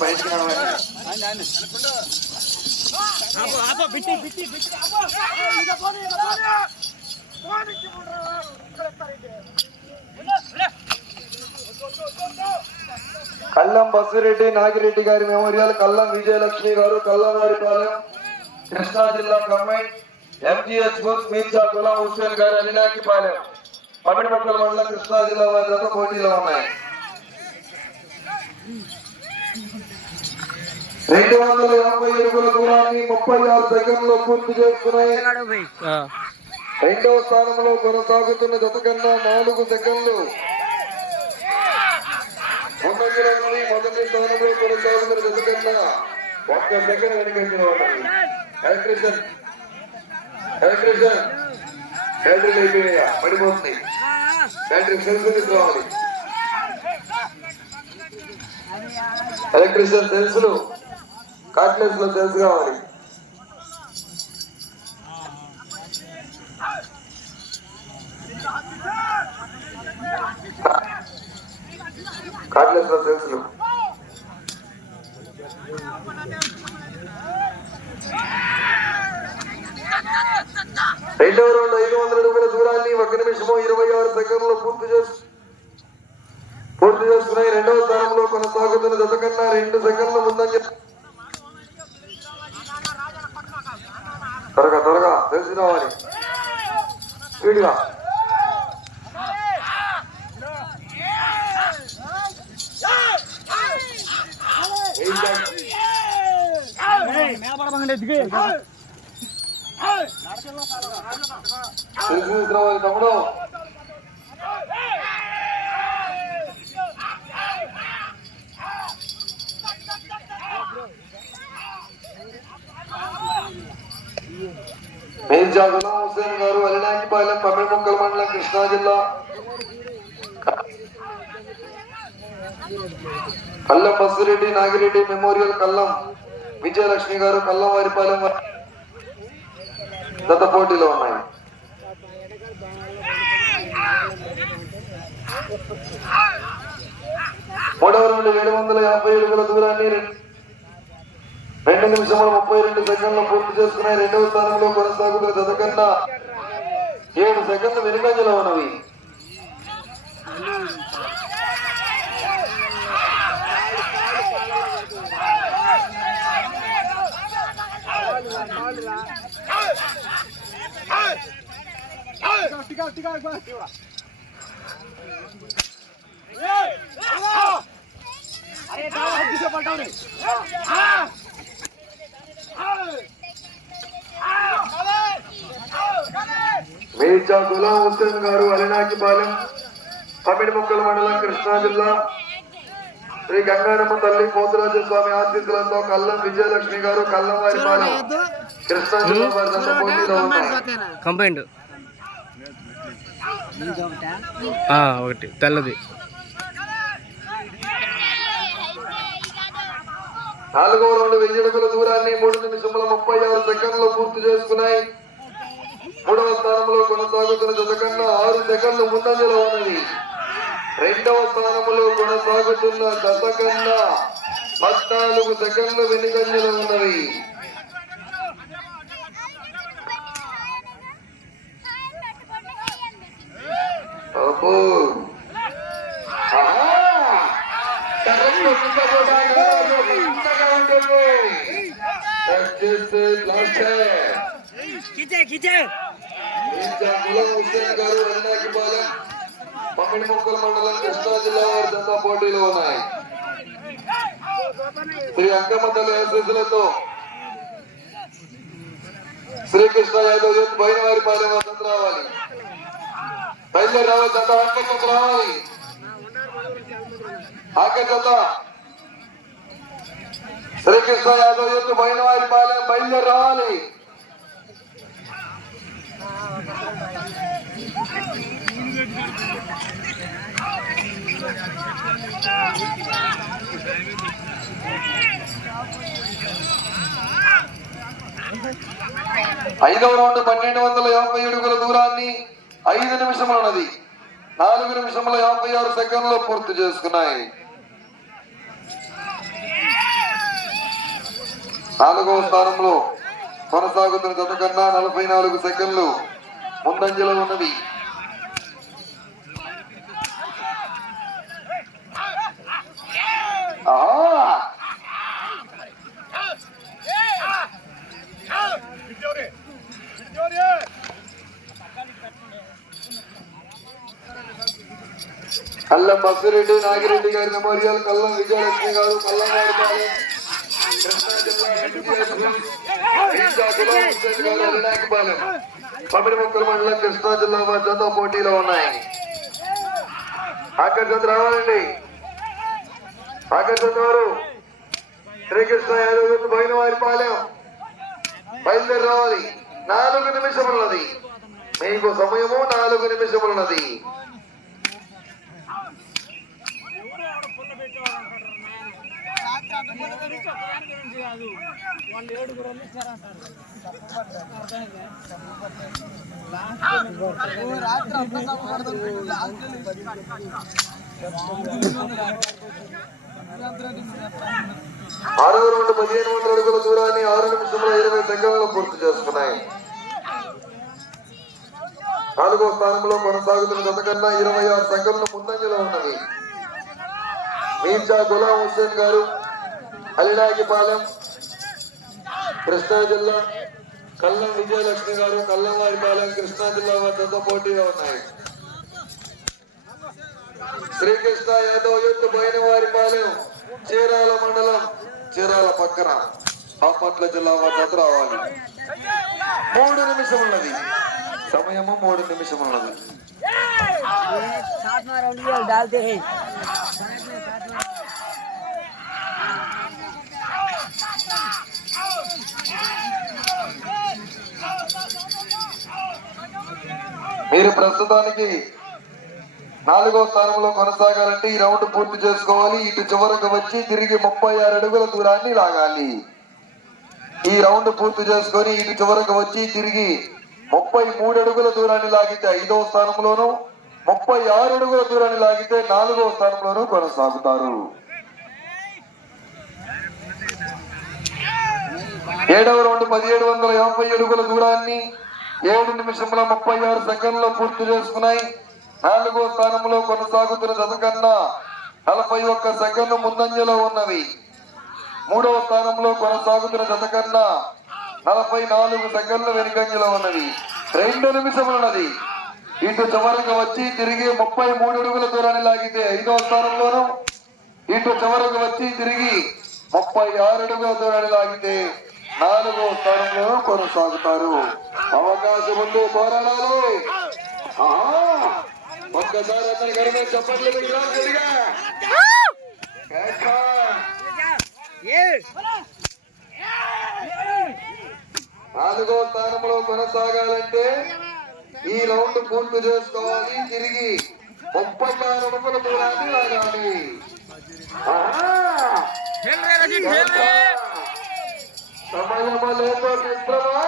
బయటికి కల్లం బస్సిరెడ్డి నాగిరెడ్డి గారి మెమోరియల్, కల్లం విజయలక్ష్మి గారు, కల్లంవారిపాలెం, కృష్ణా జిల్లా combine, MGH booth Mirza Ghulam Hussain గారు అలినాకిపాలెం, పమిడిమక్కల మండలం, కృష్ణా జిల్లా వారి జత పోటీలో ఉన్నాయి. 250 అడుగుల దూరాన్ని 36 సెకండ్లో పూర్తి చేసుకున్నాయి. రెండవ స్థానంలో కొనసాగుతున్న జత కన్నా 4 సెకండ్లు ముందంజలో ఉన్నది. మొదటి స్థానంలో కొనసాగుతున్న జత కన్నా 1 సెకండ్ వెనుకంజలో ఉన్నది. ఎలక్ట్రీషియన్ బ్యాటరీలు అయిపోయినాయా? పడిపోతుంది. బ్యాటరీ సెల్స్ తీసుకోవాలి. ఎలక్ట్రీషియన్ సెల్స్లు కార్డ్లెస్ లో సెల్స్ కావాలి. కార్డ్లెస్ లో సెల్స్లు రెండవ రౌండ్ 500 అడుగుల దూరాన్ని 1 నిమిషము 26 సెకండ్లు పూర్తి చేసుకున్నాయి. రెండవ స్థానంలో కొనసాగుతున్న జత కన్నా 2 సెకండ్లు ముందని త్వరగా తెలిసి రావాలి. స్పీడ్గా తమ్ముడు మీర్జా గులాం హుస్సేన్ గారు అలినాకిపాలెం, పమిడిమక్కల మండలం, కృష్ణా జిల్లా. కల్లం బస్సిరెడ్డి నాగిరెడ్డి మెమోరియల్, కల్లం విజయలక్ష్మి గారు, కల్లంవారిపాలెం గత పోటీలో ఉన్నాయి. మూడవ రౌండ్ 750 అడుగుల దూరాన్ని 2 నిమిషముల 32 సెకండ్లు పూర్తి చేసుకున్నాయి. రెండవ స్థానంలో కొనసాగుతున్న జత కన్నా 7 సెకండ్లు వెనుకంజలో ఉన్నవి. మీర్జా గులాం హుస్సేన్ గారు అలినాకిపాలెం, పమిడిమక్కల మండలం, కృష్ణా జిల్లా. శ్రీ గంగారమ్మ తల్లి పోతురాజు స్వామి ఆశీస్సులతో కల్లం విజయలక్ష్మి గారు, కల్లంవారిపాలెం, కృష్ణా జిల్లా వారి జత పోటీలో ఉన్నాయి. కంబైండ్ ఒకటి తెల్లది. 4వ రౌండ్ 1000 అడుగుల దూరాన్ని 3 నిమిషముల 36 సెకండ్లు పూర్తి చేసుకున్నాయి. మూడవ స్థానంలో కొనసాగుతున్న జత కన్నా 6 సెకండ్లు ముందంజలో ఉన్నది. రెండవ స్థానంలో కొనసాగుతున్న జత కన్నా 14 సెకండ్లు వెనుకంజలో ఉన్నవి. పమిడిమక్కల మండలం, కృష్ణా జిల్లా వారి జత పోటీలో ఉన్నాయి. శ్రీ అంకమ్మ తల్లి ఆశీస్సులతో శ్రీకృష్ణ యాదవ్ యూత్ బైనవారిపాలెం జత రావాలి. బయలుదేరి రావాలి. జత వెంకట రావాలి. ఆఖరి జత శ్రీకృష్ణ యాదవ్ యూత్ బైనవారిపాలెం బయలుదేరి రావాలి. ఐదవ రౌండ్ 1250 అడుగుల దూరాన్ని 5 నిమిషములున్నది. 4 నిమిషముల 56 సెకండ్లు పూర్తి చేసుకున్నాయి. 4వ స్థానంలో కొనసాగుతున్న జత కన్నా 44 సెకండ్లు ముందంజలో ఉన్నది. కల్లం బస్సిరెడ్డి నాగిరెడ్డి గారి మెమోరియల్, కల్లం విజయలక్ష్మి గారు, కల్లం వారిపాలెం, కృష్ణా జిల్లా అలినాయకపాలెం, పమిడిముక్కల మండలం కృష్ణా జిల్లా వారి జత పోటీలో ఉన్నాయి. ఆఖరి జత రావాలండి. ఆఖరి జత వారు శ్రీకృష్ణ యాదవ్ పోయిన వారిపాలెం బయలుదేరి రావాలి. 4 నిమిషములున్నది. మీకు సమయము 4 నిమిషములున్నది. ఆరవ రౌండ్ 1500 అడుగుల దూరాన్ని 6 నిమిషముల 20 సెకండ్లు పూర్తి చేసుకున్నాయి. 4వ స్థానంలో కొనసాగుతున్న జత కన్నా 26 సెకండ్లు ముందంజలో ఉన్నది. మీర్జా గులాం హుస్సేన్ గారు, అలినాయకపాలెం, కృష్ణా జిల్లా, కల్లం విజయలక్ష్మి గారు, కల్లం వారిపాలెం, కృష్ణా జిల్లా వద్ద పోటీగా ఉన్నాయి. శ్రీకృష్ణ యాదవ్ యూత్ పోయిన వారిపాలెం, చీరాల మండలం, చీరాల పక్కన బాపట్ల జిల్లా వద్ద రావాలి. 3 నిమిషమున్నది. సమయము 3 నిమిషమున్నది. మీరు ప్రస్తుతానికి 4వ స్థానంలో కొనసాగాలంటే ఈ రౌండ్ పూర్తి చేసుకోవాలి. ఇటు చివరకు వచ్చి తిరిగి 36 అడుగుల దూరాన్ని లాగాలి. ఈ రౌండ్ పూర్తి చేసుకొని ఇటు చివరకు వచ్చి తిరిగి 33 అడుగుల దూరాన్ని లాగితే 5వ స్థానంలోను, 36 అడుగుల దూరాన్ని లాగితే 4వ స్థానంలోనూ కొనసాగుతారు. 7వ రౌండ్ 1750 అడుగుల దూరాన్ని 7 నిమిషముల 36 సెకండ్లు పూర్తి చేసుకున్నాయి. 4వ స్థానంలో కొనసాగుతున్న జత కన్నా 41 సెకండ్లు ముందంజలో ఉన్నవి. 3వ స్థానంలో కొనసాగుతున్న జత కన్నా 44 సెకండ్లు వెనుకంజలో ఉన్నవి. 2 నిమిషములున్నది. ఇటు చివరకు వచ్చి తిరిగి 33 అడుగుల దూరాన్ని లాగితే 5వ స్థానంలోను, ఇటు చివరకు వచ్చి తిరిగి 36 అడుగుల దూరాన్ని లాగితే 4వ స్థానంలోనూ కొనసాగుతారు. అవకాశం ఉంది, పోరాడాలి. ఒక్కసారి అతని గడిపే చెప్పట్లు. 4వ స్థానంలో కొనసాగాలంటే ఈ రౌండ్ పూర్తి చేసుకోవాలి. తిరిగి 36 అడుగుల దూరాన్ని లాగాలి. సమయమ లేక మిత్రమా,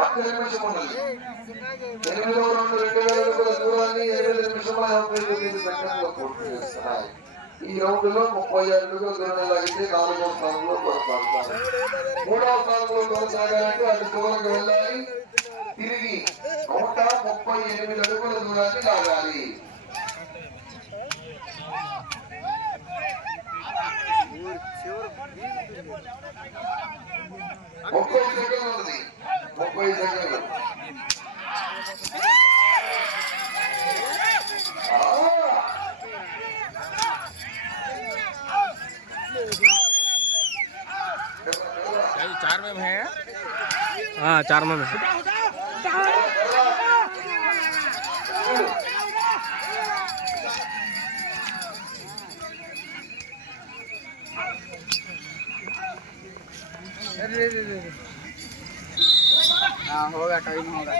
ఒక్క నిమిషం ఉన్నది. 8వ రౌండ్ 2000 అడుగుల దూరాన్ని 8 నిమిషముల 59 సెకండ్లు పూర్తి చేస్తున్నాయి. ఈ రౌండ్ లో 36 అడుగుల దూరాన్ని లాగితే 4వ స్థానంలో కొనసాగుతారు. 3వ స్థానంలో కొనసాగాలంటే అటు చివరకు వెళ్ళాలి. తిరిగి 138 అడుగుల దూరాన్ని లాగాలి. 30 సెకండ్లు ఉన్నది. 30 సెకండ్లు. चार में है। हाँ 4 में है। हाँ होगा टाइम होगा